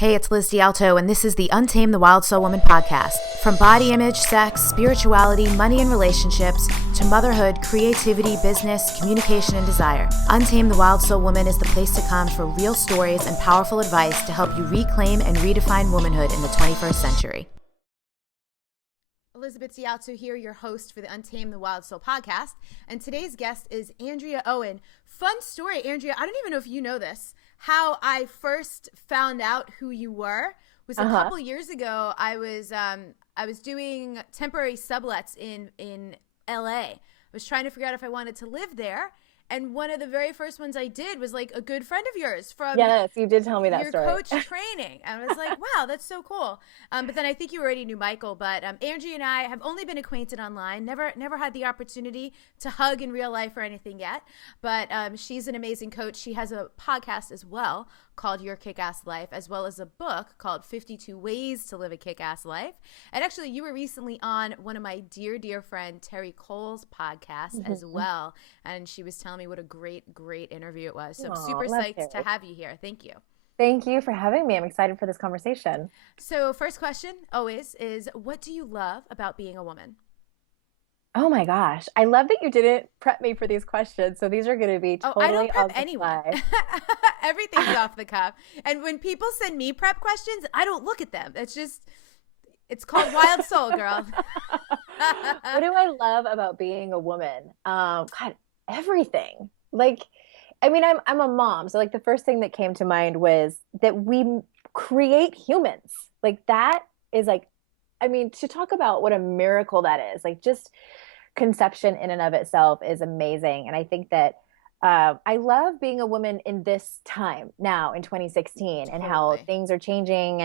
Hey, it's Liz D'Alto, and this is the Untamed the Wild Soul Woman podcast. From body image, sex, spirituality, money and relationships, to motherhood, creativity, business, communication, and desire, Untamed the Wild Soul Woman is the place to come for real stories and powerful advice to help you reclaim and redefine womanhood in the 21st century. Elizabeth D'Alto here, your host for the Untamed the Wild Soul podcast, and today's guest is Andrea Owen. Fun story, Andrea. I don't even know if you know this. How I first found out who you were was a couple years ago. I was doing temporary sublets in LA. I was trying to figure out if I wanted to live there. And one of the very first ones I did was like a good friend of yours from Yes, you did tell me that your story. coach training. I was like, wow, that's so cool. But then I think you already knew Michael. But Angie and I have only been acquainted online. Never had the opportunity to hug in real life or anything yet. But she's an amazing coach. She has a podcast as well called Your Kickass Life, as well as a book called 52 Ways to Live a Kickass Life. And actually, you were recently on one of my dear friend Terry Cole's podcasts as well. And she was telling me what a great interview it was. So I'm super psyched to have you here. Thank you. Thank you for having me. I'm excited for this conversation. So first question always is, what do you love about being a woman? Oh my gosh. I love that you didn't prep me for these questions. So these are going to be totally I don't prep off the anyone. fly. Everything's off the cuff. And when people send me prep questions, I don't look at them. It's called Wild Soul, girl. What do I love about being a woman? God, everything. Like, I mean, I'm a mom. So like the first thing that came to mind was that we create humans. Like that is like, I mean, to talk about what a miracle that is, like just conception in and of itself is amazing. And I think that I love being a woman in this time now in 2016 and how things are changing.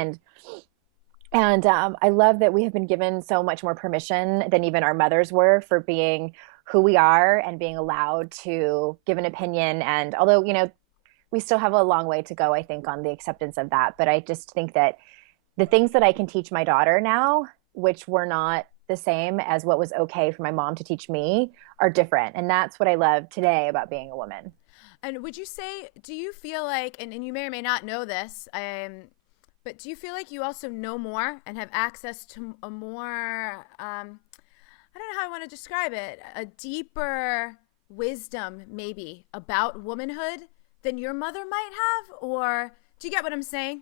And I love that we have been given so much more permission than even our mothers were for being who we are and being allowed to give an opinion. And although, you know, we still have a long way to go, I think, on the acceptance of that. But I just think that the things that I can teach my daughter now, which were not the same as what was okay for my mom to teach me, are different. And that's what I love today about being a woman. And would you say, do you feel like, and you may or may not know this, but do you feel like you also know more and have access to a more, I don't know how I want to describe it, a deeper wisdom maybe about womanhood than your mother might have? Or do you get what I'm saying?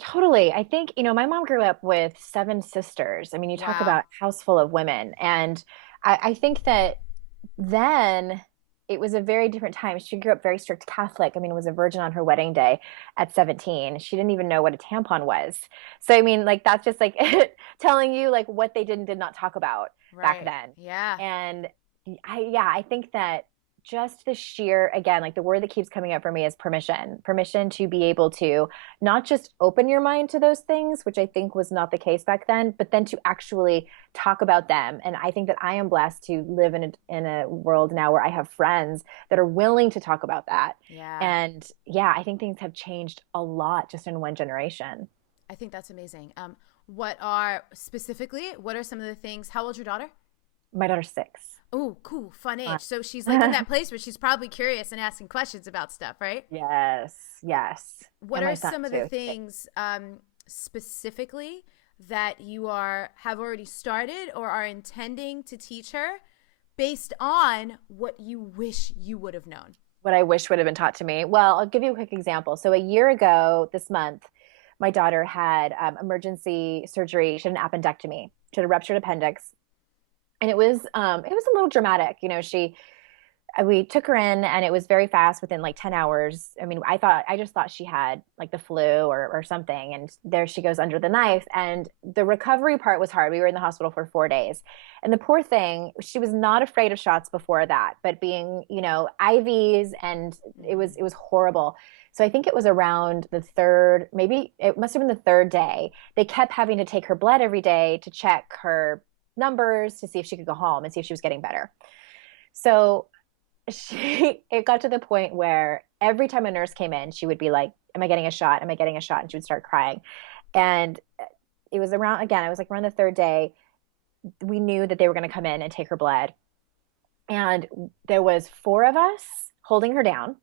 Totally. I think, you know, my mom grew up with 7 sisters. I mean, you talk about a house full of women. And I think that then it was a very different time. She grew up very strict Catholic. I mean, was a virgin on her wedding day at 17. She didn't even know what a tampon was. So, I mean, like, that's just like telling you like what they did not talk about back then. Yeah. And I think that just the sheer, again, like the word that keeps coming up for me is permission to be able to not just open your mind to those things, which I think was not the case back then, but then to actually talk about them. And I think that I am blessed to live in a world now where I have friends that are willing to talk about that. Yeah. And yeah, I think things have changed a lot just in one generation. I think that's amazing. What are some of the things, how old's your daughter? My daughter's 6. Oh, cool. Fun age. So she's like in that place where she's probably curious and asking questions about stuff, right? Yes. What are some of the things specifically that you have already started or are intending to teach her based on what you wish you would have known? What I wish would have been taught to me? Well, I'll give you a quick example. So a year ago this month, my daughter had emergency surgery. She had an appendectomy. She had a ruptured appendix. And it was a little dramatic. You know, we took her in and it was very fast within like 10 hours. I mean, I just thought she had like the flu or something. And there she goes under the knife. And the recovery part was hard. We were in the hospital for 4 days. And the poor thing, she was not afraid of shots before that, but being, you know, IVs, and it was horrible. So I think it was around the third, maybe it must have been the 3rd day. They kept having to take her blood every day to check her numbers to see if she could go home and see if she was getting better. So it got to the point where every time a nurse came in, she would be like, am I getting a shot? Am I getting a shot? And she would start crying. And it was around the 3rd day, we knew that they were going to come in and take her blood. And there was 4 of us holding her down.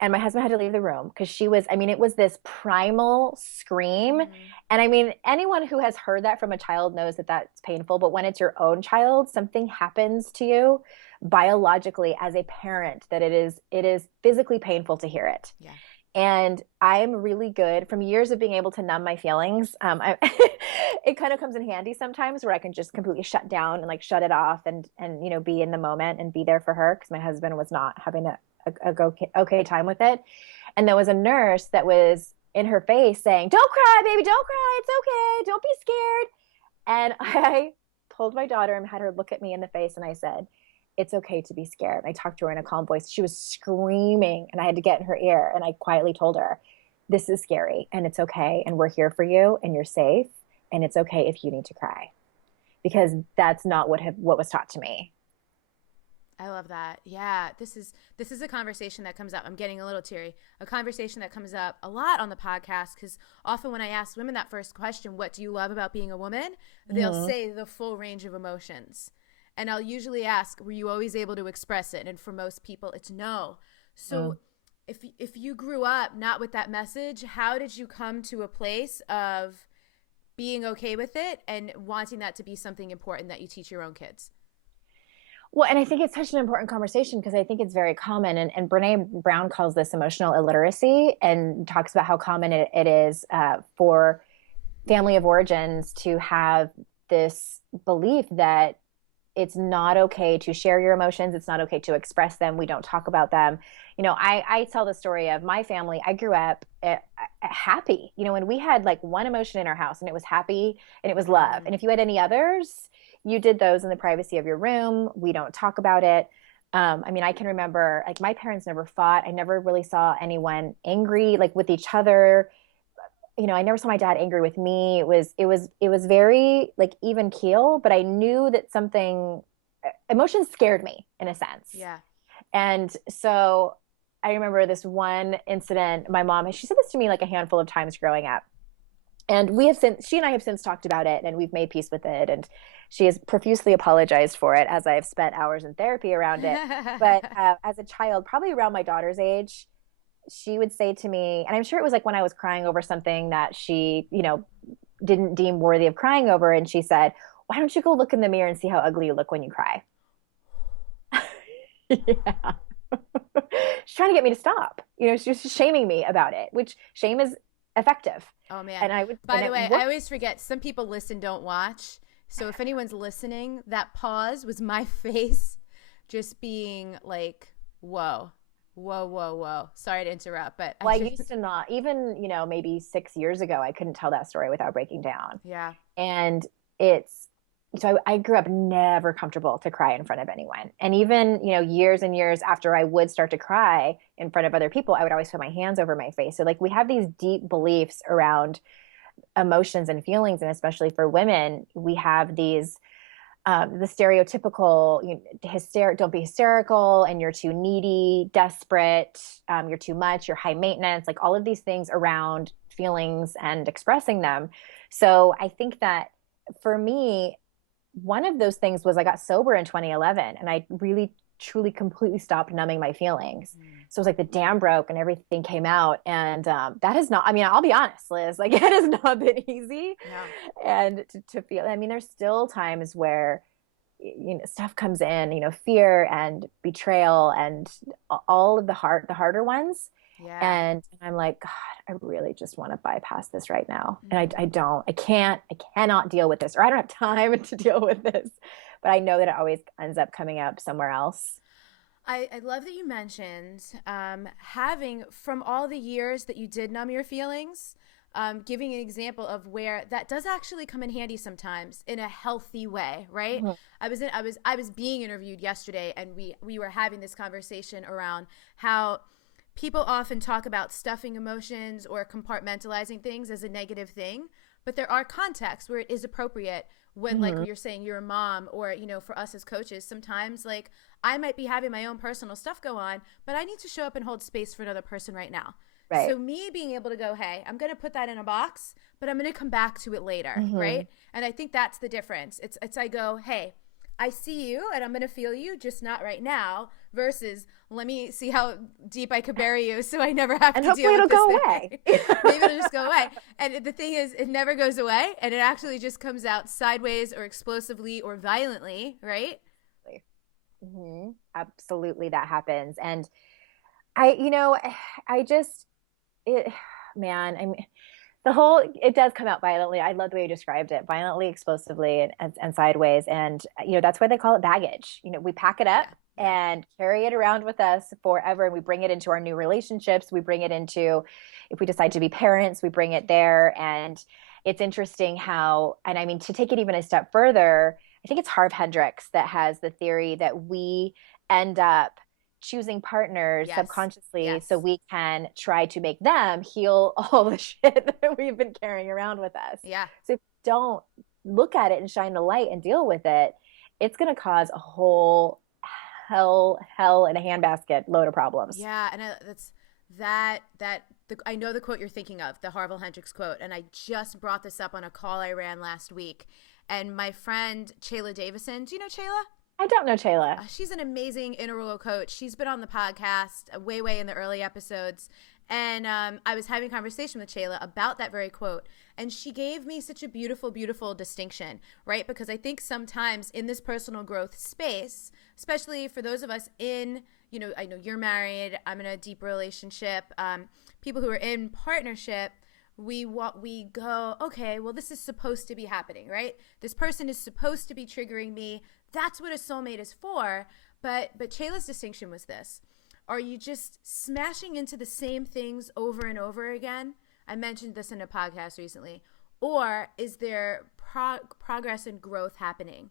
And my husband had to leave the room because she was, I mean, it was this primal scream. Mm. And I mean, anyone who has heard that from a child knows that that's painful. But when it's your own child, something happens to you biologically as a parent that it is physically painful to hear it. Yeah. And I'm really good from years of being able to numb my feelings. It kind of comes in handy sometimes where I can just completely shut down and like shut it off and you know, be in the moment and be there for her because my husband was not having okay time with it. And there was a nurse that was in her face saying, "Don't cry, baby, don't cry. It's okay. Don't be scared." And I pulled my daughter and had her look at me in the face, and I said, "It's okay to be scared." I talked to her in a calm voice. She was screaming, and I had to get in her ear, and I quietly told her, "This is scary, and it's okay, and we're here for you, and you're safe, and it's okay if you need to cry," because that's not what was taught to me. I love that. Yeah, this is a conversation that comes up. I'm getting a little teary. A conversation that comes up a lot on the podcast because often when I ask women that first question, "What do you love about being a woman?" they'll say the full range of emotions. And I'll usually ask, "Were you always able to express it?" And for most people, it's no. So if you grew up not with that message, how did you come to a place of being okay with it and wanting that to be something important that you teach your own kids? Well, and I think it's such an important conversation because I think it's very common. And Brene Brown calls this emotional illiteracy and talks about how common it is for family of origins to have this belief that it's not okay to share your emotions. It's not okay to express them. We don't talk about them. You know, I tell the story of my family. I grew up happy, you know, and we had like one emotion in our house and it was happy and it was love. And if you had any others, you did those in the privacy of your room. We don't talk about it. I mean, I can remember like my parents never fought. I never really saw anyone angry like with each other. You know, I never saw my dad angry with me. It was very like even keel, but I knew that something emotions scared me in a sense. Yeah. And so I remember this one incident, my mom, she said this to me like a handful of times growing up. And she and I have since talked about it and we've made peace with it. And she has profusely apologized for it as I have spent hours in therapy around it. But as a child, probably around my daughter's age, she would say to me, and I'm sure it was like when I was crying over something that she, you know, didn't deem worthy of crying over. And she said, "Why don't you go look in the mirror and see how ugly you look when you cry?" Yeah. She's trying to get me to stop. You know, she's shaming me about it, which shame is effective. Oh man. And I would, by the way, I always forget some people listen, don't watch. So if anyone's listening, that pause was my face just being like, whoa, whoa, whoa, whoa. Sorry to interrupt, but I used to not even, you know, maybe 6 years ago, I couldn't tell that story without breaking down. Yeah. And so I grew up never comfortable to cry in front of anyone. And even, you know, years and years after I would start to cry in front of other people, I would always put my hands over my face. So like we have these deep beliefs around emotions and feelings. And especially for women, we have these, the stereotypical, you know, don't be hysterical and you're too needy, desperate, you're too much, you're high maintenance, like all of these things around feelings and expressing them. So I think that for me, one of those things was I got sober in 2011 and I really truly completely stopped numbing my feelings. So it was like the dam broke and everything came out. And that is not, I mean, I'll be honest, Liz, like it has not been easy. No. And to feel, I mean, there's still times where, you know, stuff comes in, you know, fear and betrayal and all of the harder ones. Yeah. And I'm like, God, I really just want to bypass this right now. And I cannot deal with this, or I don't have time to deal with this. But I know that it always ends up coming up somewhere else. I love that you mentioned having, from all the years that you did numb your feelings, giving an example of where that does actually come in handy sometimes in a healthy way, right? Mm-hmm. I was being interviewed yesterday, and we were having this conversation around how people often talk about stuffing emotions or compartmentalizing things as a negative thing, but there are contexts where it is appropriate when, mm-hmm. like you're saying, you're a mom, or, you know, for us as coaches, sometimes like I might be having my own personal stuff go on, but I need to show up and hold space for another person right now. Right. So me being able to go, hey, I'm going to put that in a box, but I'm going to come back to it later. Mm-hmm. Right. And I think that's the difference. It's I go, hey, I see you and I'm going to feel you, just not right now, versus let me see how deep I could bury you so I never have And to deal hopefully with it'll this go thing. away. Maybe it'll just go away. And the thing is, it never goes away, and it actually just comes out sideways or explosively or violently, right? Absolutely, that happens. And I, you know, I just, it, man, I mean, it does come out violently. I love the way you described it, violently, explosively, and sideways. And, that's why they call it baggage. We pack it up Yeah. Yeah. and carry it around with us forever. And we bring it into our new relationships. We bring it into, if we decide to be parents, we bring it there. And it's interesting how, and I mean, to take it even a step further, I think it's Harv Hendricks that has the theory that we end up choosing partners Yes. subconsciously so Yes. we can try to make them heal all the shit that we've been carrying around with us. Yeah. So if you don't look at it and shine the light and deal with it, it's going to cause a whole hell in a handbasket load of problems. Yeah, and that's that I know the quote you're thinking of, the Harville Hendricks quote, and I just brought this up on a call I ran last week. And my friend Chayla Davison, do you know Chayla? I don't know Chayla. She's an amazing integral coach. She's been on the podcast way in the early episodes. And I was having a conversation with Chayla about that very quote. And she gave me such a beautiful, beautiful distinction, right? Because I think sometimes in this personal growth space, especially for those of us in, I know you're married, I'm in a deep relationship, people who are in partnership, we go, okay, well, this is supposed to be happening, right? This person is supposed to be triggering me. That's what a soulmate is for. But Chayla's distinction was this. Are you just smashing into the same things over and over again? I mentioned this in a podcast recently. Or is there progress and growth happening?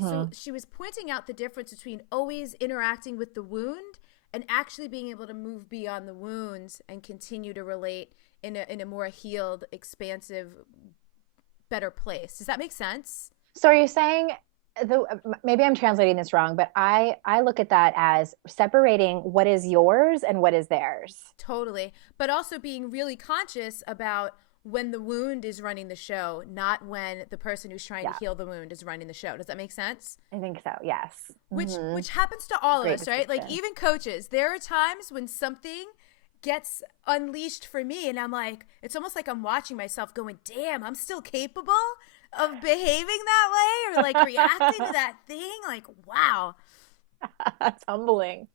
So she was pointing out the difference between always interacting with the wound and actually being able to move beyond the wounds and continue to relate in a more healed, expansive, better place. Does that make sense? So are you saying, maybe I'm translating this wrong, but I look at that as separating what is yours and what is theirs. Totally. But also being really conscious about when the wound is running the show, not when the person who's trying to heal the wound is running the show. Does that make sense? I think so, yes. Which happens to all of us, right? Like even coaches, there are times when something gets unleashed for me and I'm like, it's almost like I'm watching myself going, damn, I'm still capable of behaving that way or like reacting to that thing. Like, wow. That's humbling.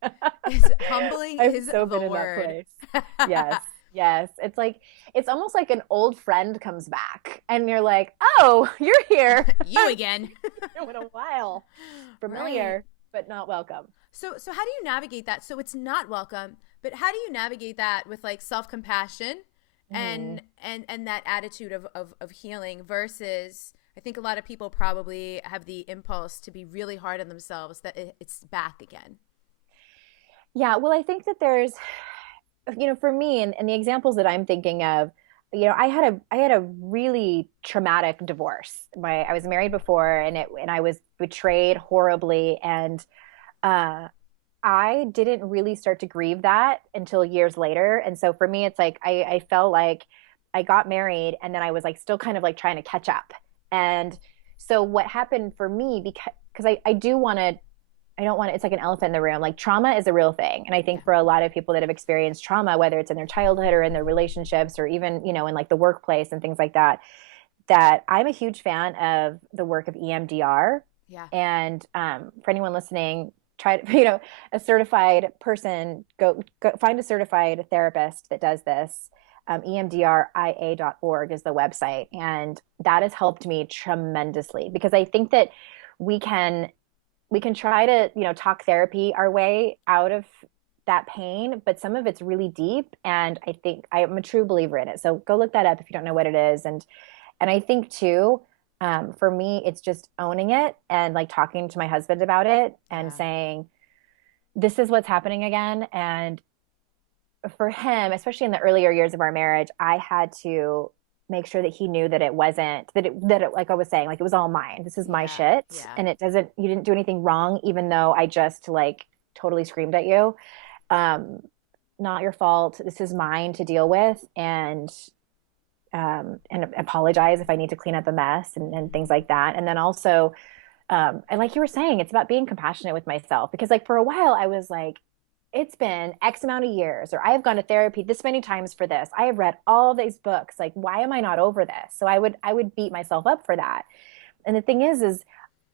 Humbling I've is so the been word. in that place. Yes. It's almost like an old friend comes back and you're like, oh, you're here. You again. In a while. Familiar, but not welcome. So how do you navigate that? So it's not welcome, but how do you navigate that with like self-compassion and that attitude of healing versus I think a lot of people probably have the impulse to be really hard on themselves that it's back again. Yeah, well, I think that there's, for me and the examples that I'm thinking of, I had a really traumatic divorce. I was married before and I was betrayed horribly. And I didn't really start to grieve that until years later. And so for me, it's like, I felt like I got married and then I was like, still kind of like trying to catch up. And so what happened for me, because I don't want to, it's like an elephant in the room. Like trauma is a real thing. And I think for a lot of people that have experienced trauma, whether it's in their childhood or in their relationships or even, in like the workplace and things like that, that I'm a huge fan of the work of EMDR. Yeah. And for anyone listening, try to, a certified person, go find a certified therapist that does this. EMDRIA.org is the website. And that has helped me tremendously because I think that we can try to, talk therapy our way out of that pain, but some of it's really deep. And I think I'm a true believer in it. So go look that up if you don't know what it is. And I think too, for me, it's just owning it and like talking to my husband about it and saying, this is what's happening again. And for him, especially in the earlier years of our marriage, I had to make sure that he knew that it wasn't that it like I was saying, like it was all mine. This is my shit. And you didn't do anything wrong, even though I just like totally screamed at you. Not your fault. This is mine to deal with and apologize if I need to clean up a mess and things like that. And then also and like you were saying, it's about being compassionate with myself, because like for a while I was like, it's been X amount of years, or I have gone to therapy this many times for this. I have read all these books. Like, why am I not over this? So I would beat myself up for that. And the thing is,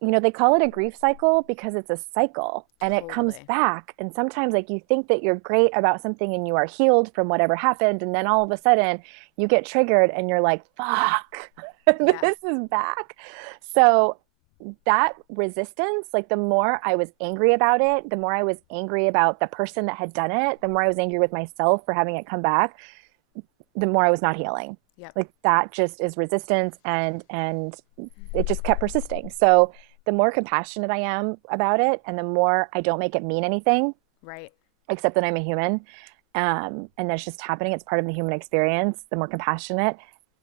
they call it a grief cycle because it's a cycle and it comes Totally. back. And sometimes like you think that you're great about something and you are healed from whatever happened. And then all of a sudden you get triggered and you're like, fuck, Yeah. this is back. So that resistance, like the more I was angry about it, the more I was angry about the person that had done it, the more I was angry with myself for having it come back, the more I was not healing. Yep. Like that just is resistance, and it just kept persisting. So the more compassionate I am about it, and the more I don't make it mean anything, Right. except that I'm a human, and that's just happening. It's part of the human experience. The more compassionate,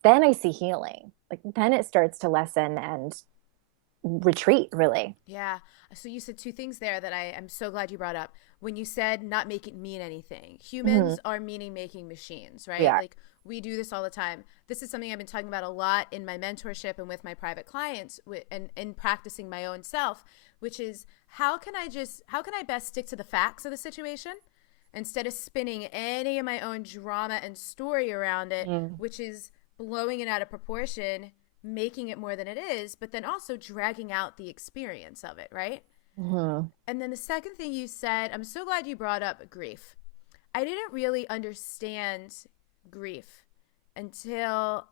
then I see healing. Like then it starts to lessen and retreat, really. Yeah. So you said two things there that I'm so glad you brought up. When you said not make it mean anything, Mm-hmm. humans are meaning making machines, We right? are. Like we do this all the time. This is something I've been talking about a lot in my mentorship and with my private clients and practicing my own self, which is how can I best stick to the facts of the situation instead of spinning any of my own drama and story around it, Mm-hmm. which is blowing it out of proportion, making it more than it is, but then also dragging out the experience of it, right? Mm-hmm. And then the second thing you said, I'm so glad you brought up grief. I didn't really understand grief until,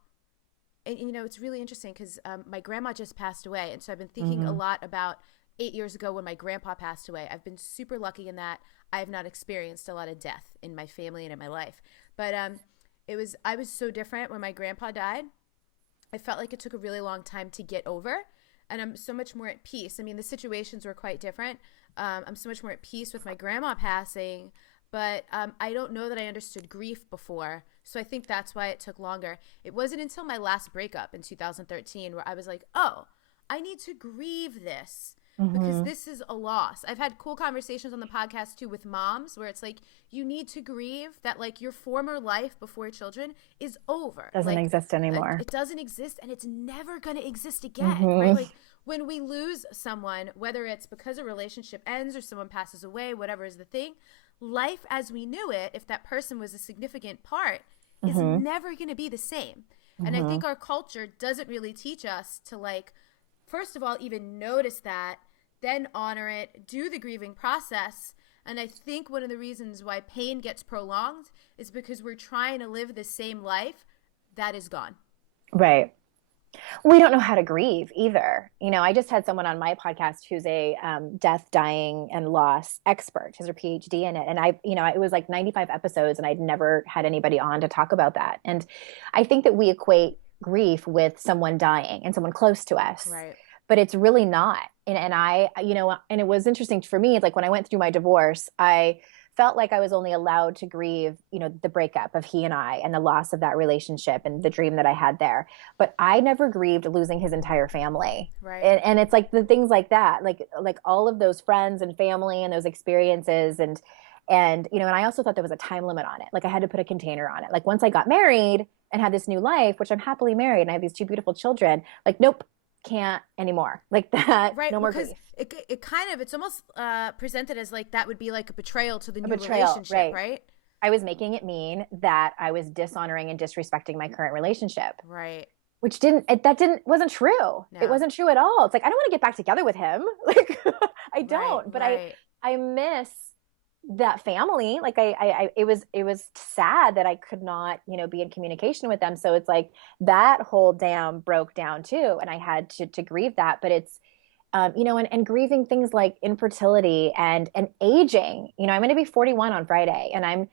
and it's really interesting because my grandma just passed away. And so I've been thinking a Mm-hmm. lot about 8 years ago when my grandpa passed away. I've been super lucky in that I have not experienced a lot of death in my family and in my life. But I was so different when my grandpa died. I felt like it took a really long time to get over, and I'm so much more at peace. I mean, the situations were quite different. I'm so much more at peace with my grandma passing, but I don't know that I understood grief before. So I think that's why it took longer. It wasn't until my last breakup in 2013 where I was like, oh, I need to grieve this because Mm-hmm. this is a loss. I've had cool conversations on the podcast too with moms where it's like you need to grieve that like your former life before children is over. Doesn't exist anymore. It doesn't exist and it's never going to exist again, right? Mm-hmm. Like when we lose someone, whether it's because a relationship ends or someone passes away, whatever is the thing, life as we knew it, if that person was a significant part, is Mm-hmm. never going to be the same. And I Mm-hmm. think our culture doesn't really teach us to like first of all even notice that, then honor it, do the grieving process. And I think one of the reasons why pain gets prolonged is because we're trying to live the same life that is gone. Right. We don't know how to grieve either. I just had someone on my podcast who's a death, dying, and loss expert, has her PhD in it. And it was like 95 episodes, and I'd never had anybody on to talk about that. And I think that we equate grief with someone dying and someone close to us, Right. but it's really not. And it was interesting for me, like when I went through my divorce, I felt like I was only allowed to grieve, the breakup of he and I and the loss of that relationship and the dream that I had there. But I never grieved losing his entire family. Right. And it's like the things like that, like all of those friends and family and those experiences and I also thought there was a time limit on it. Like I had to put a container on it. Like once I got married and had this new life, which I'm happily married and I have these two beautiful children, like nope, can't anymore. Like that, Right, no more because grief. it kind of it's almost presented as like that would be like a betrayal to the A new betrayal, relationship, right? right? I was making it mean that I was dishonoring and disrespecting my current relationship, Right. which wasn't true. It No. wasn't true at all. It's like, I don't want to get back together with him. Like, I Right. don't, but Right. I miss that family. Like it was sad that I could not, be in communication with them. So it's like that whole dam broke down too. And I had to grieve that, but it's, and grieving things like infertility and aging. I'm going to be 41 on Friday, and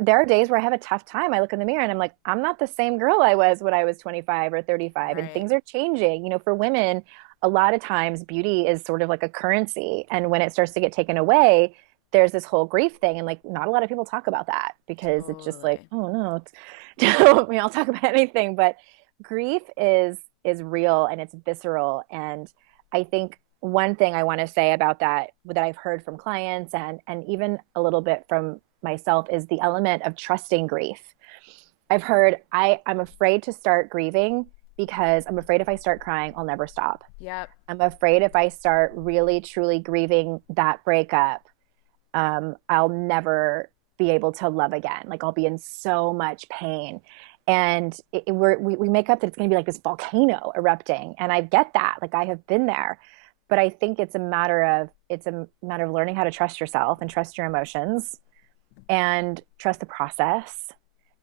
there are days where I have a tough time. I look in the mirror and I'm like, I'm not the same girl I was when I was 25 or 35, and Right. things are changing. For women, a lot of times beauty is sort of like a currency, and when it starts to get taken away, there's this whole grief thing, and like not a lot of people talk about that because it's just like, Totally. oh no, I'll talk about anything, but grief is real and it's visceral. And I think one thing I want to say about that I've heard from clients and even a little bit from myself is the element of trusting grief. I've heard I'm afraid to start grieving because I'm afraid if I start crying, I'll never stop. Yep. I'm afraid if I start really, truly grieving that breakup, I'll never be able to love again. Like I'll be in so much pain. And we make up that it's going to be like this volcano erupting. And I get that. Like I have been there. But I think it's a matter of learning how to trust yourself and trust your emotions and trust the process.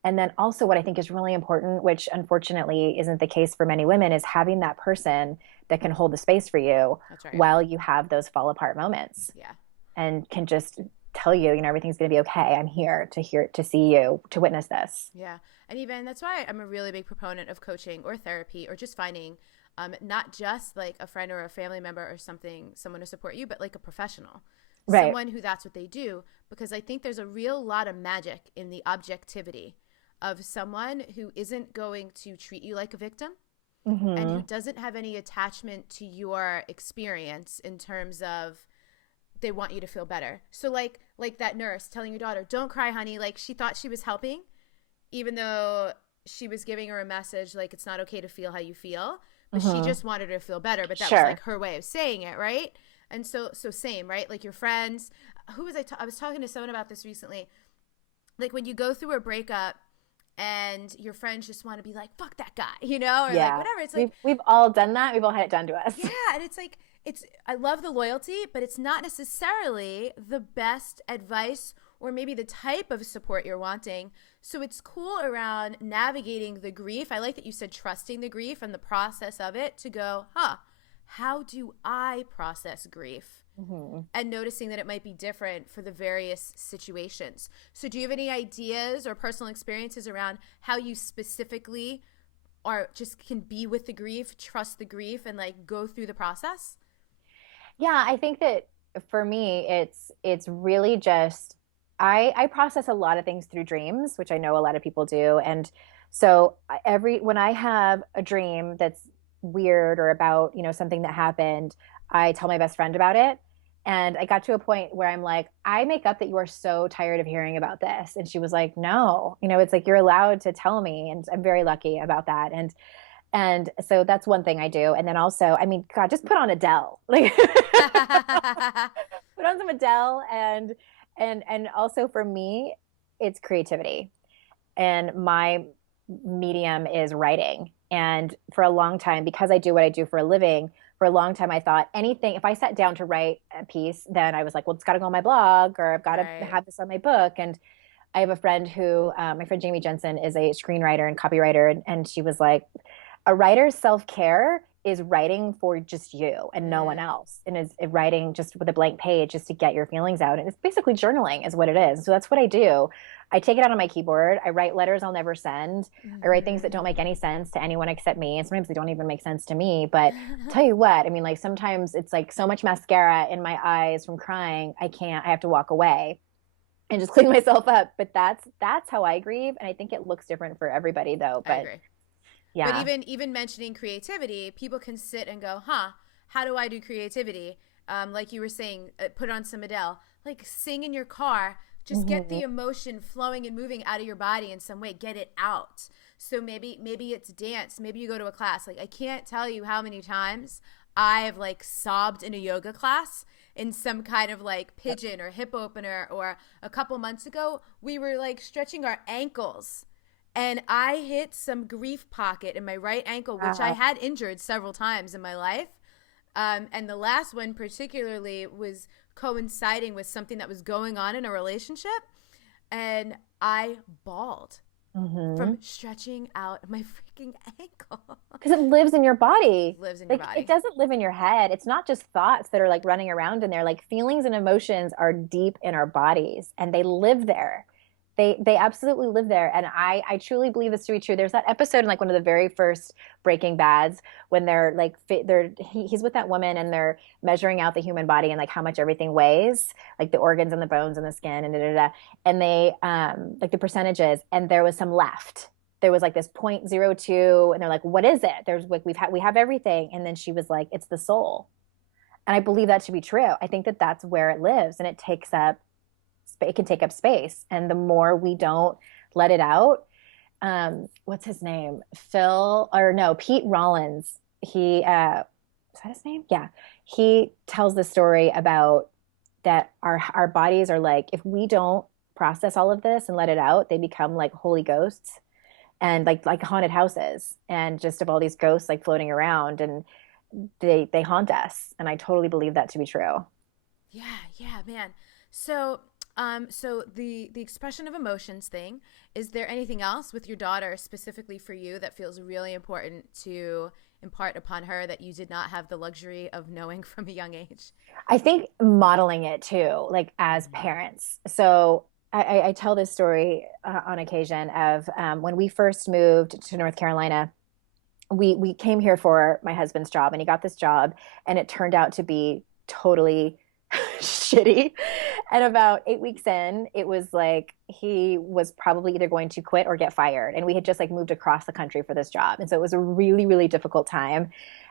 And then also what I think is really important, which unfortunately isn't the case for many women, is having that person that can hold the space for you That's right. while you have those fall apart moments Yeah. and can just tell you, everything's going to be okay. I'm here to see you, to witness this. Yeah. And even that's why I'm a really big proponent of coaching or therapy or just finding not just like a friend or a family member or someone to support you, but like a professional, Right. someone who that's what they do. Because I think there's a real lot of magic in the objectivity of someone who isn't going to treat you like a victim and who Mm-hmm. doesn't have any attachment to your experience in terms of they want you to feel better. So like that nurse telling your daughter, "Don't cry, honey." Like she thought she was helping even though she was giving her a message like it's not okay to feel how you feel, but she Mm-hmm. just wanted her to feel better, but that was like Sure. her way of saying it, right? And so same, right? Like your friends, who was I was talking to someone about this recently. Like when you go through a breakup and your friends just want to be like, "Fuck that guy," or like Yeah. whatever. It's like, We've all done that. We've all had it done to us. yeah, and it's like I love the loyalty, but it's not necessarily the best advice or maybe the type of support you're wanting. So it's cool around navigating the grief. I like that you said trusting the grief and the process of it to go, how do I process grief? Mm-hmm. And noticing that it might be different for the various situations. So do you have any ideas or personal experiences around how you specifically or just can be with the grief, trust the grief, and like go through the process? Yeah, I think that for me, it's really just I process a lot of things through dreams, which I know a lot of people do. And so every when I have a dream that's weird or about, something that happened, I tell my best friend about it. And I got to a point where I'm like, I make up that you are so tired of hearing about this. And she was like, no, it's like you're allowed to tell me. And I'm very lucky about that. And so that's one thing I do. And then also, I mean, God, just put on Adele. Like put on some Adele and also for me, it's creativity. And my medium is writing. And for a long time, because I do what I do for a living, for a long time I thought anything, if I sat down to write a piece, then I was like, well, it's got to go on my blog or I've got to Right. have this on my book. And I have a friend who, my friend Jamie Jensen is a screenwriter and copywriter. And she was like, a writer's self-care is writing for just you and no one Mm, else and is writing just with a blank page just to get your feelings out, and it's basically journaling is what it is. So that's what I do. I take it out on my keyboard. I write letters I'll never send. I write things that mm-hmm. don't make any sense to anyone except me, and sometimes they don't even make sense to me. But I'll tell you what, I mean, like sometimes it's like so much mascara in my eyes from crying, I have to walk away and just clean myself up. But that's how I grieve, and I think it looks different for everybody though. I But agree. But yeah. even mentioning creativity, people can sit and go, how do I do creativity? Like you were saying, put on some Adele, like sing in your car, just get the Mm-hmm. emotion flowing and moving out of your body in some way, get it out. So maybe it's dance, maybe you go to a class. Like I can't tell you how many times I have like sobbed in a yoga class in some kind of like pigeon or hip opener, or a couple months ago we were like stretching our ankles and I hit some grief pocket in my right ankle, which I Wow. had injured several times in my life. And the last one, particularly, was coinciding with something that was going on in a relationship. And I bawled Mm-hmm. from stretching out my freaking ankle. Because it lives in your body. Lives in your Like it body. doesn't live in your head. It's not just thoughts that are like running around in there. Like feelings and emotions are deep in our bodies and they live there. They absolutely live there. And I truly believe this to be true. There's that episode in like one of the very first Breaking Bads when they're like he's with that woman and they're measuring out the human body and like how much everything weighs, like the organs and the bones and the skin and da da da. And they like the percentages, and there was some left. There was like this 0.02 and they're like, what is it? There's like we have everything. And then she was like, it's the soul. And I believe that to be true. I think that that's where it lives, and it can take up space. And the more we don't let it out, what's his name? Phil, or no, Pete Rollins. Is that his name? Yeah. He tells the story about that our bodies are like, if we don't process all of this and let it out, they become like holy ghosts and like haunted houses and just of all these ghosts like floating around, and they haunt us. And I totally believe that to be true. Yeah, yeah, man. So, so the expression of emotions thing, is there anything else with your daughter specifically for you that feels really important to impart upon her that you did not have the luxury of knowing from a young age? I think modeling it too, like as Mm-hmm. parents. So I tell this story on occasion of when we first moved to North Carolina. We came here for my husband's job, and he got this job, and it turned out to be totally shitty. And about 8 weeks in, it was like he was probably either going to quit or get fired. And we had just like moved across the country for this job. And so it was a really, really difficult time.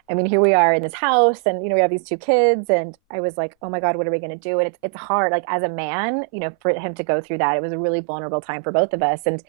I mean, here we are in this house, and we have these two kids, and I was like, oh my God, what are we going to do? And it's hard, like as a man, for him to go through that. It was a really vulnerable time for both of us. And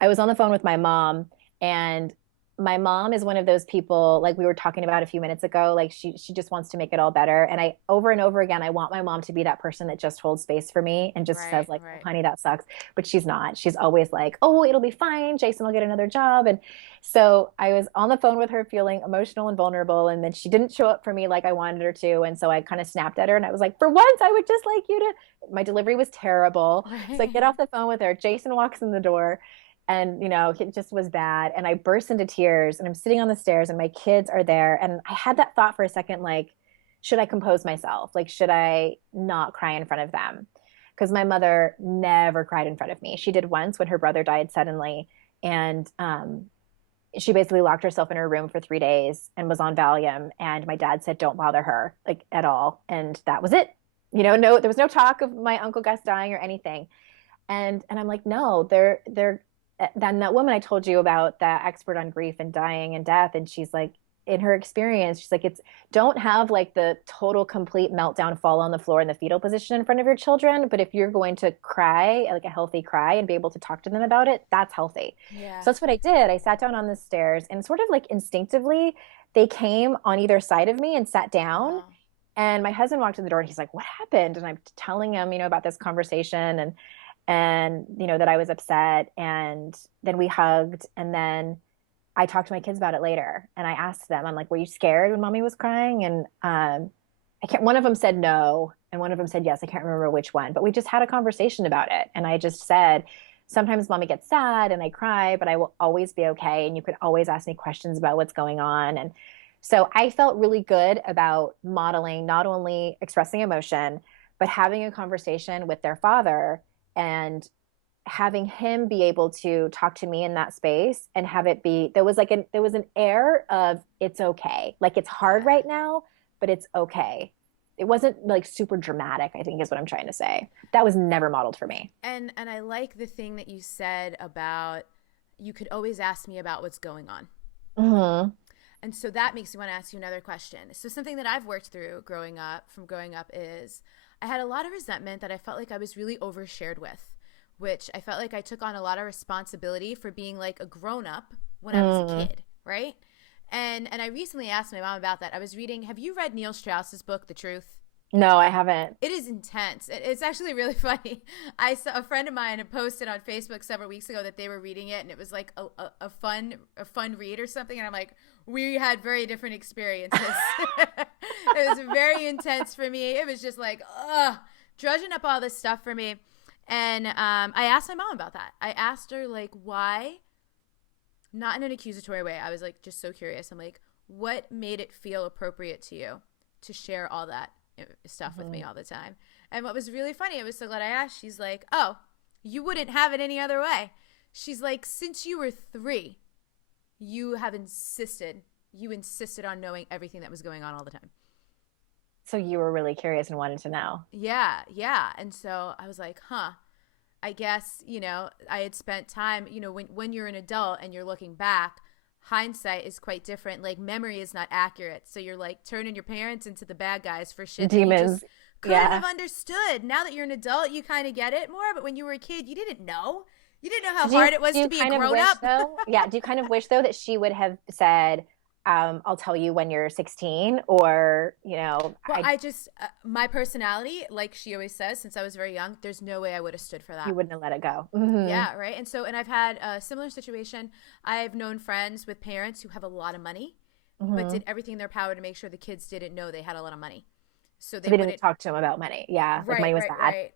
I was on the phone with my mom, and my mom is one of those people like we were talking about a few minutes ago. Like she just wants to make it all better. And I over and over again, I want my mom to be that person that just holds space for me and just says Right, like, "Oh, right. honey, that sucks." But she's not. She's always like, "Oh, it'll be fine. Jason will get another job." And so I was on the phone with her feeling emotional and vulnerable, and then she didn't show up for me like I wanted her to. And so I kind of snapped at her, and I was like, "For once, I would just like you to." My delivery was terrible. So I get Right. off the phone with her. Jason walks in the door, and it just was bad, and I burst into tears, and I'm sitting on the stairs, and my kids are there, and I had that thought for a second, like, should I compose myself? Like, should I not cry in front of them? Because my mother never cried in front of me. She did once when her brother died suddenly, and she basically locked herself in her room for 3 days and was on Valium, and my dad said don't bother her like at all, and that was it. No, there was no talk of my uncle Gus dying or anything. And I'm like, no, they're then that woman I told you about, that expert on grief and dying and death, and she's like, in her experience, she's like, it's don't have like the total complete meltdown, fall on the floor in the fetal position in front of your children, but if you're going to cry, like a healthy cry, and be able to talk to them about it, that's healthy. Yeah. So that's what I did. I sat down on the stairs, and sort of like instinctively they came on either side of me and sat down. Wow. And my husband walked in the door, and he's like, what happened? And I'm telling him, about this conversation, and that I was upset, and then we hugged, and then I talked to my kids about it later, and I asked them, I'm like, were you scared when mommy was crying? And I can't, one of them said no, and one of them said yes. I can't remember which one, but we just had a conversation about it, and I just said, sometimes mommy gets sad and I cry, but I will always be okay, and you could always ask me questions about what's going on. And so I felt really good about modeling, not only expressing emotion, but having a conversation with their father, and having him be able to talk to me in that space, and have it be, there was an air of, it's okay, like it's hard Yeah. right now, but it's okay. It wasn't like super dramatic, I think is what I'm trying to say. That was never modeled for me. And I like the thing that you said about you could always ask me about what's going on. Mm-hmm. And so that makes me want to ask you another question. So something that I've worked through growing up is I had a lot of resentment that I felt like I was really overshared with, which I felt like I took on a lot of responsibility for being like a grown up when I was a Mm. kid, right? And I recently asked my mom about that. I was reading, have you read Neil Strauss's book, The Truth? No, I haven't. It is intense. It's actually really funny. I saw a friend of mine had posted on Facebook several weeks ago that they were reading it, and it was like a fun read or something. And I'm like, we had very different experiences. It was very intense for me. It was just like, drudging up all this stuff for me. And I asked my mom about that. I asked her like, why? Not in an accusatory way. I was like, just so curious. I'm like, what made it feel appropriate to you to share all that stuff with me Mm-hmm. all the time? And what was really funny, I was so glad I asked. She's like, oh, you wouldn't have it any other way. She's like, since you were 3, you insisted on knowing everything that was going on all the time. So you were really curious and wanted to know. Yeah, yeah. And so I was like, huh. I guess, I had spent time, when you're an adult and you're looking back, hindsight is quite different. Like memory is not accurate. So you're like turning your parents into the bad guys for shit that you Demons. just couldn't Yeah. have understood. Now that you're an adult, you kind of get it more. But when you were a kid, you didn't know. You didn't know how So hard it do was you to be a kind of grown wish up. though? Yeah. Do you kind of wish though that she would have said, I'll tell you when you're 16, or, Well, I just, my personality, like she always says, since I was very young, there's no way I would have stood for you that. wouldn't have let it go. Hmm. Yeah, right. And I've had a similar situation. I've known friends with parents who have a lot of money, but Hmm. did everything in their power to make sure the kids didn't know they had a lot of money. So So they they didn't wouldn't. talk to him about money. Yeah. Like Right, money was right, bad. right.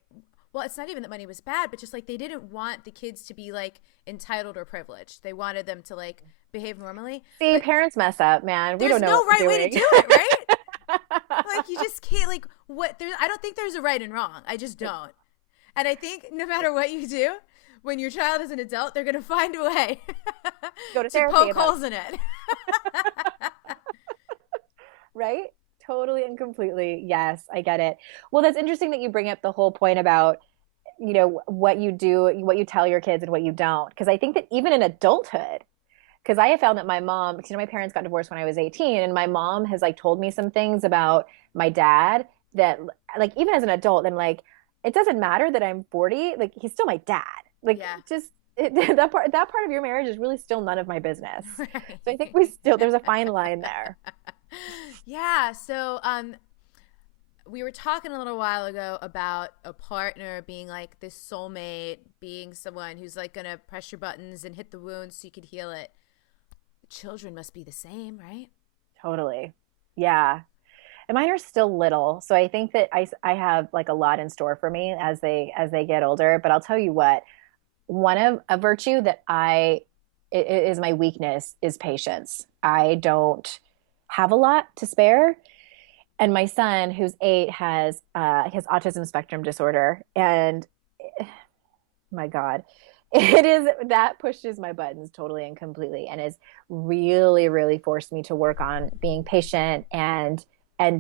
Well, it's not even that money was bad, but just like they didn't want the kids to be like entitled or privileged. They wanted them to like behave normally. See, But parents mess up, man. We there's don't know no what we're right way to doing. do it, right? Like you just can't like what there I don't think there's a right and wrong. I just don't. And I think no matter what you do, when your child is an adult, they're going to find a way Go to to therapy poke about it. holes in it. Right? Totally and completely. Yes, I get it. Well, that's interesting that you bring up the whole point about, what you do, what you tell your kids and what you don't. Because I think that even in adulthood, because I have found that my mom, because my parents got divorced when I was 18, and my mom has like told me some things about my dad that like even as an adult, I'm like, it doesn't matter that I'm 40, like he's still my dad. Like Yeah. just that part of your marriage is really still none of my business. So I think Right. there's a fine line there. Yeah. So, we were talking a little while ago about a partner being like this soulmate, being someone who's like going to press your buttons and hit the wounds so you could heal it. Children must be the same, right? Totally. Yeah. And mine are still little, so I think that I have like a lot in store for me as they get older. But I'll tell you what, one of a virtue that it is my weakness is patience. I don't have a lot to spare, and my son, who's 8, has autism spectrum disorder, and my God, it is that pushes my buttons totally and completely, and has really, really forced me to work on being patient and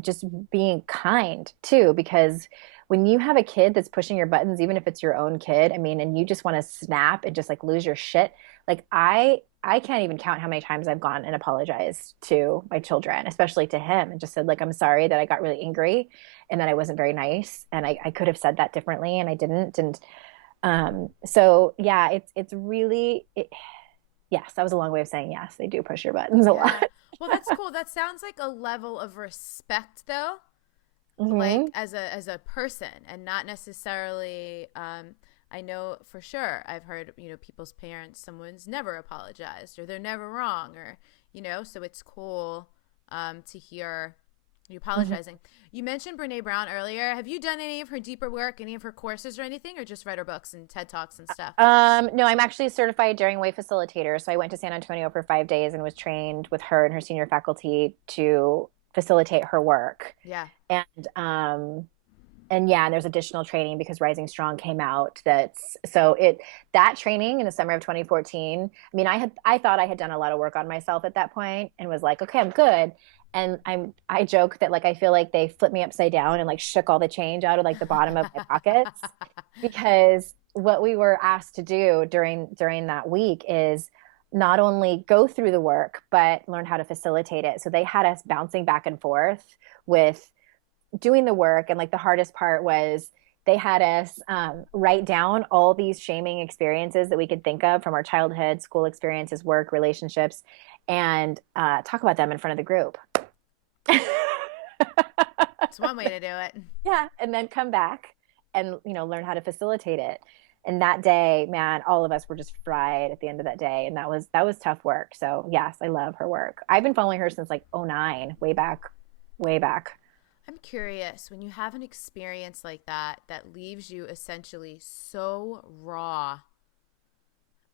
just being kind too. Because when you have a kid that's pushing your buttons, even if it's your own kid, I mean, and you just want to snap and just like lose your shit, like I can't even count how many times I've gone and apologized to my children, especially to him, and just said like I'm sorry that I got really angry and that I wasn't very nice, and I could have said that differently and I didn't. And so yeah, it's really yes, that was a long way of saying yes. They do push your buttons a lot. Yeah. Well, that's cool. That sounds like a level of respect though, like Hmm. as a person and not necessarily I know for sure I've heard, people's parents someone's never apologized or they're never wrong or, so it's cool to hear you Hmm. apologizing. You mentioned Brene Brown earlier. Have you done any of her deeper work, any of her courses or anything, or just read her books and TED Talks and stuff? No, I'm actually a certified Daring Way facilitator. So I went to San Antonio for 5 days and was trained with her and her senior faculty to facilitate her work. Yeah. And and yeah, and there's additional training because Rising Strong came out. That's so it that training in the summer of 2014. I mean, I thought I had done a lot of work on myself at that point and was like, okay, I'm good. And I joke that like I feel like they flipped me upside down and like shook all the change out of like the bottom of my pockets, because what we were asked to do during that week is not only go through the work but learn how to facilitate it. So they had us bouncing back and forth with doing the work, and like the hardest part was they had us write down all these shaming experiences that we could think of from our childhood, school experiences, work, relationships, and talk about them in front of the group. It's one way to do it. Yeah, and then come back and learn how to facilitate it. And that day, man, all of us were just fried at the end of that day, and that was tough work. So yes, I love her work. I've been following her since like '09, way back, way back. I'm curious, when you have an experience like that leaves you essentially so raw,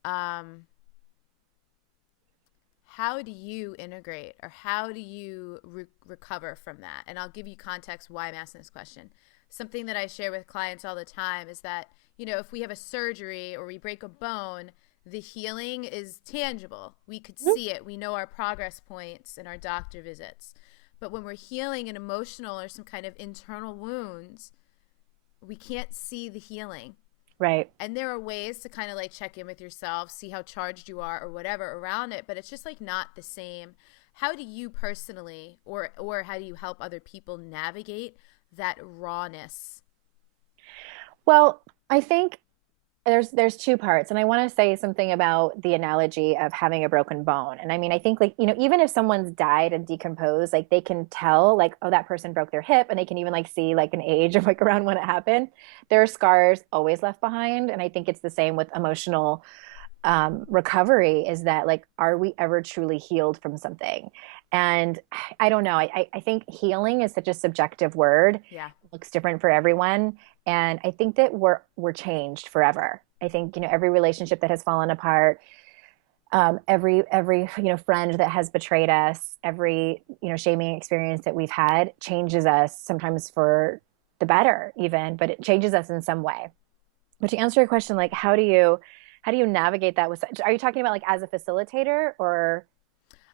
um, how do you integrate or how do you recover from that? And I'll give you context why I'm asking this question. Something that I share with clients all the time is that, if we have a surgery or we break a bone, the healing is tangible. We could see it. We know our progress points in our doctor visits. But when we're healing an emotional or some kind of internal wounds, we can't see the healing. Right. And there are ways to kind of like check in with yourself, see how charged you are or whatever around it, but it's just like not the same. How do you personally or how do you help other people navigate that rawness? Well, I think there's two parts, and I want to say something about the analogy of having a broken bone. And I mean, I think, like, even if someone's died and decomposed, like they can tell, like, oh, that person broke their hip, and they can even like see like an age of like around when it happened. There are scars always left behind, and I think it's the same with emotional recovery. Is that, like, are we ever truly healed from something? And I don't know. I think healing is such a subjective word. Yeah. It looks different for everyone. And I think that we're changed forever. I think, every relationship that has fallen apart, every friend that has betrayed us, every shaming experience that we've had changes us, sometimes for the better even, but it changes us in some way. But to answer your question, like, how do you navigate that with, are you talking about like as a facilitator or?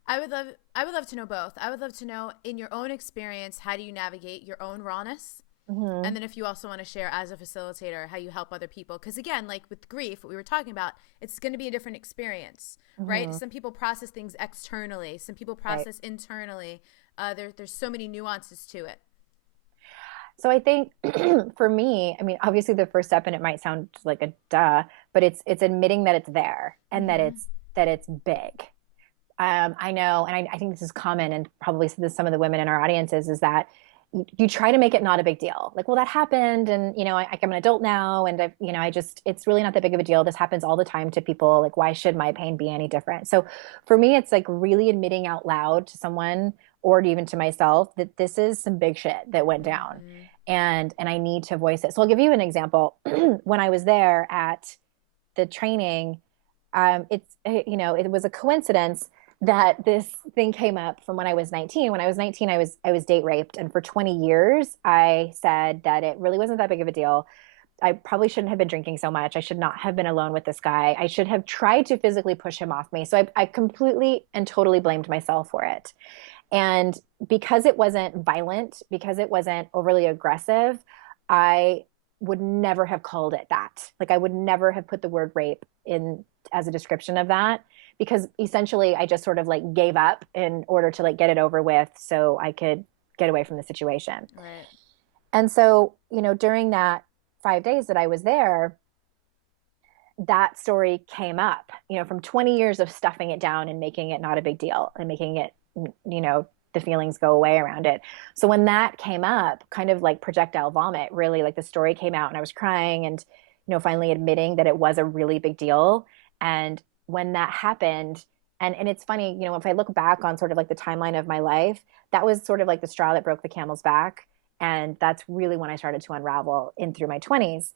I would love to know both. I would love to know, in your own experience, how do you navigate your own rawness? Mhm. And then if you also want to share as a facilitator how you help other people. Because again, like with grief, what we were talking about, it's going to be a different experience, right? Mhm. Some people process things externally, some people Right. process internally. There's so many nuances to it. So I think for me, I mean, obviously the first step, and it might sound like a duh, but it's admitting that it's there and that Mm-hmm. it's big. I know, and I think this is common, and probably some of the women in our audiences, is that you try to make it not a big deal. Like, well, that happened, and I'm an adult now, and I just, it's really not that big of a deal. This happens all the time to people. Like, why should my pain be any different? So, for me, it's like really admitting out loud to someone, or even to myself, that this is some big shit that went down, Mm-hmm. and I need to voice it. So I'll give you an example. When I was there at the training, it was a coincidence that this thing came up from when I was 19. When I was 19, I was date raped, and for 20 years I said that it really wasn't that big of a deal. I probably shouldn't have been drinking so much. I should not have been alone with this guy. I should have tried to physically push him off me. So I completely and totally blamed myself for it. And because it wasn't violent, because it wasn't overly aggressive, I would never have called it that. Like, I would never have put the word rape in as a description of that, because essentially I just sort of like gave up in order to like get it over with so I could get away from the situation. Right. And so, during that 5 days that I was there, that story came up, from 20 years of stuffing it down and making it not a big deal and making it, the feelings go away around it. So when that came up, kind of like projectile vomit, really, like the story came out and I was crying and, finally admitting that it was a really big deal. And when that happened, and it's funny, if I look back on sort of like the timeline of my life, that was sort of like the straw that broke the camel's back. And that's really when I started to unravel in through my 20s.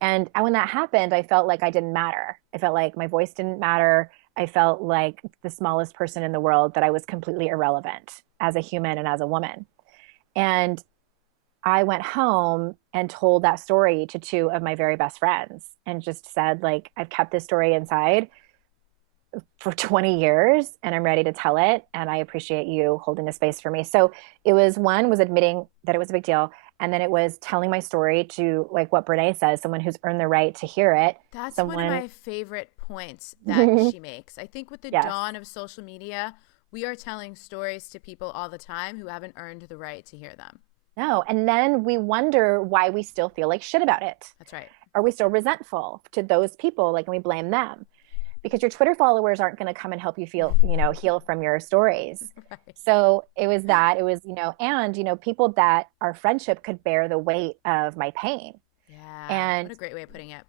And when that happened, I felt like I didn't matter. I felt like my voice didn't matter. I felt like the smallest person in the world, that I was completely irrelevant as a human and as a woman. And I went home and told that story to two of my very best friends and just said, like, I've kept this story inside for 20 years and I'm ready to tell it. And I appreciate you holding the space for me. So it was, one was admitting that it was a big deal. And then it was telling my story to, like what Brene says, someone who's earned the right to hear it. That's one of Someone, my favorite points that she makes. I think with the yes. dawn of social media, we are telling stories to people all the time who haven't earned the right to hear them. No. And then we wonder why we still feel like shit about it. That's right. Are we still resentful to those people? Like, and we blame them, because your Twitter followers aren't going to come and help you feel, heal from your stories. Right. So it was that, it was, and, people that our friendship could bear the weight of my pain. Yeah. And, What a great way of putting it.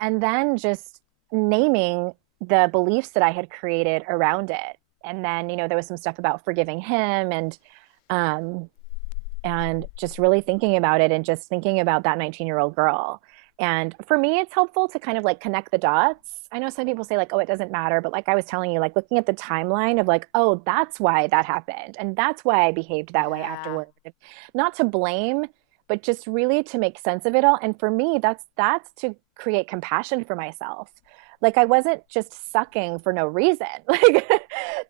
and then just naming the beliefs that I had created around it. And then, there was some stuff about forgiving him, um, and just really thinking about it and just thinking about that 19-year-old girl. And for me, it's helpful to kind of like connect the dots. I know some people say like, oh, it doesn't matter. But like I was telling you, like looking at the timeline of like, oh, that's why that happened. And that's why I behaved that way Yeah. afterward. Not to blame, but just really to make sense of it all. And for me, that's to create compassion for myself. Like, I wasn't just sucking for no reason. Like,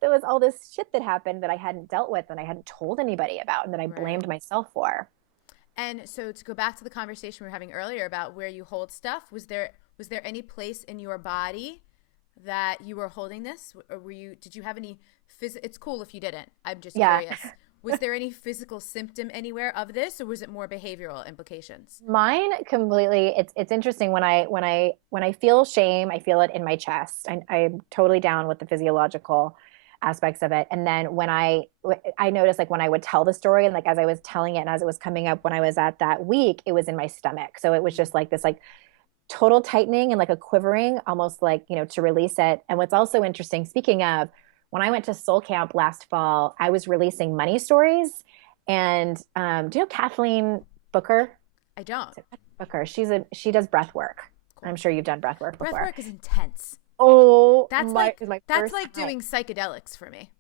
there was all this shit that happened that I hadn't dealt with and I hadn't told anybody about and that I Right. blamed myself for. And so to go back to the conversation we were having earlier about where you hold stuff, was there any place in your body that you were holding this, or did you have any it's cool if you didn't. I'm just Yeah. curious. Was there any physical symptom anywhere of this, or was it more behavioral implications? Mine completely. It's interesting when I feel shame, I feel it in my chest. I'm totally down with the physiological aspects of it. And then I noticed like when I would tell the story and like as I was telling it and as it was coming up when I was at that week, it was in my stomach. So it was just like this like total tightening and like a quivering, almost like, to release it. And what's also interesting, speaking of, when I went to Soul Camp last fall, I was releasing money stories. And do you know Kathleen Booker? I don't. Booker. She does breath work. Cool. I'm sure you've done breath work Breath before. work is intense. Oh, That's my, like my that's first like time. doing psychedelics for me.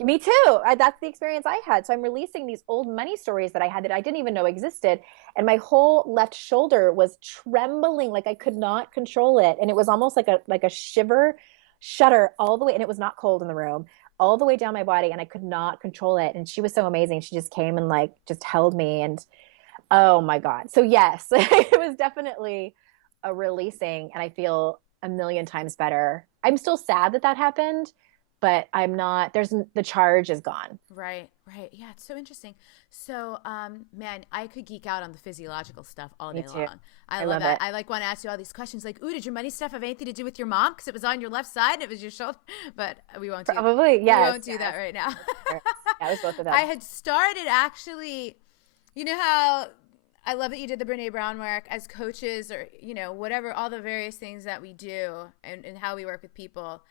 Me too. That's the experience I had. So I'm releasing these old money stories that I had that I didn't even know existed. And my whole left shoulder was trembling, like I could not control it. And it was almost like a shudder all the way. And it was not cold in the room, all the way down my body. And I could not control it. And she was so amazing. She just came and like just held me. And oh my God. So yes, it was definitely a releasing. And I feel a million times better. I'm still sad that that happened, but I'm not, the charge is gone. Right, right. Yeah, it's so interesting. So, man, I could geek out on the physiological stuff all Me day too. long. I I love love it. it. I like want to ask you all these questions like, ooh, did your money stuff have anything to do with your mom? Because it was on your left side and it was your shoulder. But Probably, we yes. won't do that right now. Yeah, it was both of them. I had started actually, you know how I love that you did the Brene Brown work as coaches or, whatever, all the various things that we do and how we work with people.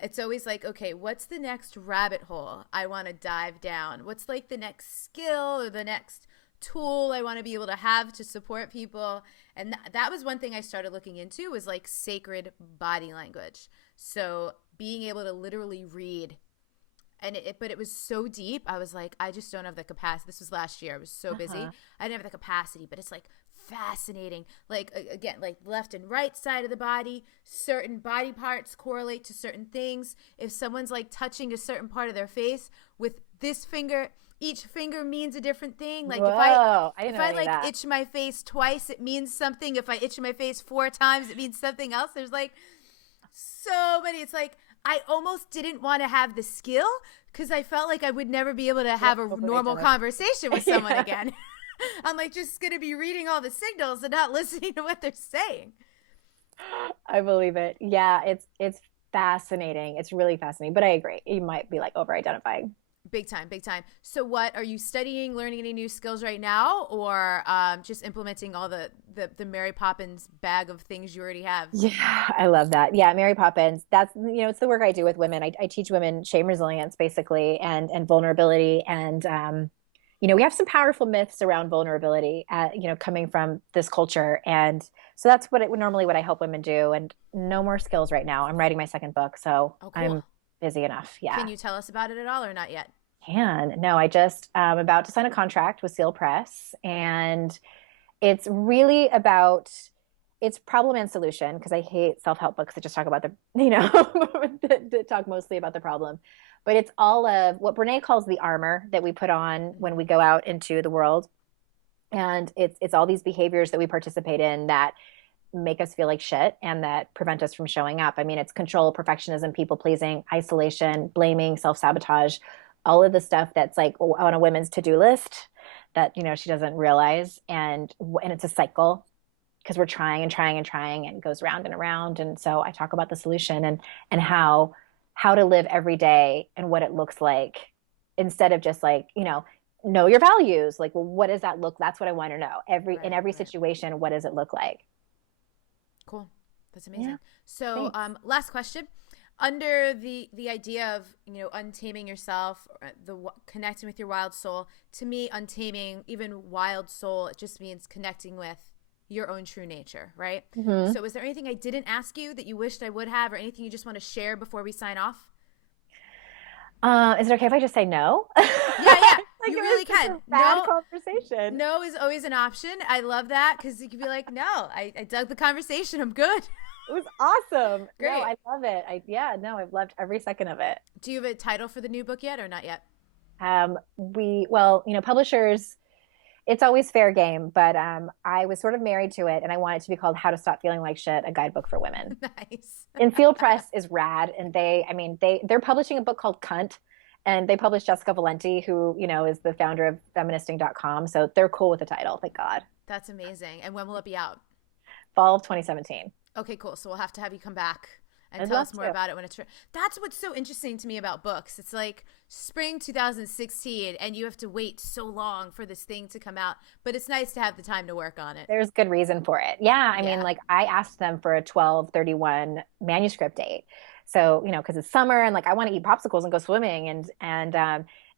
It's always like, okay, what's the next rabbit hole I want to dive down? What's like the next skill or the next tool I want to be able to have to support people? And that was one thing I started looking into was like sacred body language. So being able to literally read and but it was so deep. I was like, I just don't have the capacity. This was last year. I was so busy. I didn't have the capacity, but it's like fascinating. Like again, like left and right side of the body, certain body parts correlate to certain things. If someone's like touching a certain part of their face with this finger, each finger means a different thing. Like Whoa, I didn't if know I any of like that. itch my face twice, it means something. If I itch my face 4 times, it means something else. There's like so many. It's like I almost didn't want to have the skill because I felt like I would never be able to have a normal conversation with someone again. I'm like just going to be reading all the signals and not listening to what they're saying. I believe it. Yeah, it's fascinating. It's really fascinating. But I agree. You might be like over identifying. Big time, big time. So what are you studying, learning any new skills right now, or just implementing all the Mary Poppins bag of things you already have? Yeah, I love that. Yeah, Mary Poppins. That's it's the work I do with women. I teach women shame resilience basically and vulnerability. And we have some powerful myths around vulnerability coming from this culture. And so that's normally what I help women do. And no more skills right now. I'm writing my second book, so Oh, cool. I'm busy enough. Yeah. Can you tell us about it at all or not yet? No, I just about to sign a contract with Seal Press, and it's really about it's problem and solution because I hate self-help books that just talk about that talk mostly about the problem. But it's all of what Brene calls the armor that we put on when we go out into the world. And it's all these behaviors that we participate in that make us feel like shit and that prevent us from showing up. I mean, it's control, perfectionism, people pleasing, isolation, blaming, self-sabotage, all of the stuff that's like on a woman's to-do list that, she doesn't realize. And it's a cycle because we're trying and trying and trying and it goes round and around. And so I talk about the solution and how to live every day and what it looks like instead of just like, know your values. Like, well, what does that look? That's what I want to know. In every situation, what does it look like? Cool. That's amazing. Yeah. So, last question. Under the idea of, untaming yourself, connecting with your wild soul, to me, untaming even wild soul, it just means connecting with your own true nature, right? Mm-hmm. So is there anything I didn't ask you that you wished I would have or anything you just want to share before we sign off? Is it okay if I just say no? Yeah. You really can. Bad conversation. No is always an option. I love that because you can be like, no, I dug the conversation. I'm good. It was awesome. Great. No, I love it. I've loved every second of it. Do you have a title for the new book yet or not yet? Publishers, it's always fair game, but I was sort of married to it and I want it to be called How to Stop Feeling Like Shit, a guidebook for women. Nice. And Seal Press is rad. And they're publishing a book called Cunt. and they published Jessica Valenti, who, is the founder of feministing.com. So they're cool with the title, thank God. That's amazing. And when will it be out? Fall of 2017. Okay, cool. So we'll have to have you come back and I'd tell love us more to. about it when it's. That's what's so interesting to me about books. It's like spring 2016, and you have to wait so long for this thing to come out. But it's nice to have the time to work on it. There's good reason for it. Yeah. I mean, Yeah. like I asked them for a 12/31 manuscript date. So, because it's summer and like I want to eat popsicles and go swimming and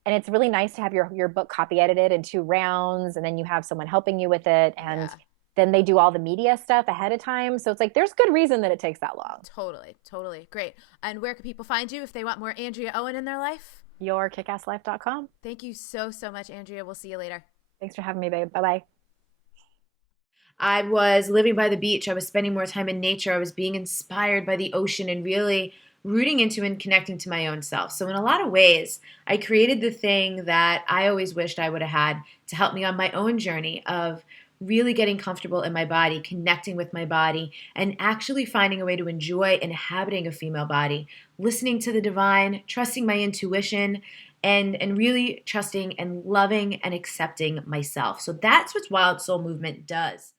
it's really nice to have your book copy edited in 2 rounds and then you have someone helping you with it and Yeah. then they do all the media stuff ahead of time. So it's like there's good reason that it takes that long. Totally. Totally. Great. And where can people find you if they want more Andrea Owen in their life? Yourkickasslife.com. Thank you so, so much, Andrea. We'll see you later. Thanks for having me, babe. Bye-bye. I was living by the beach. I was spending more time in nature. I was being inspired by the ocean and really rooting into and connecting to my own self. So, in a lot of ways, I created the thing that I always wished I would have had to help me on my own journey of really getting comfortable in my body, connecting with my body, and actually finding a way to enjoy inhabiting a female body, listening to the divine, trusting my intuition, and really trusting and loving and accepting myself. So that's what Wild Soul Movement does.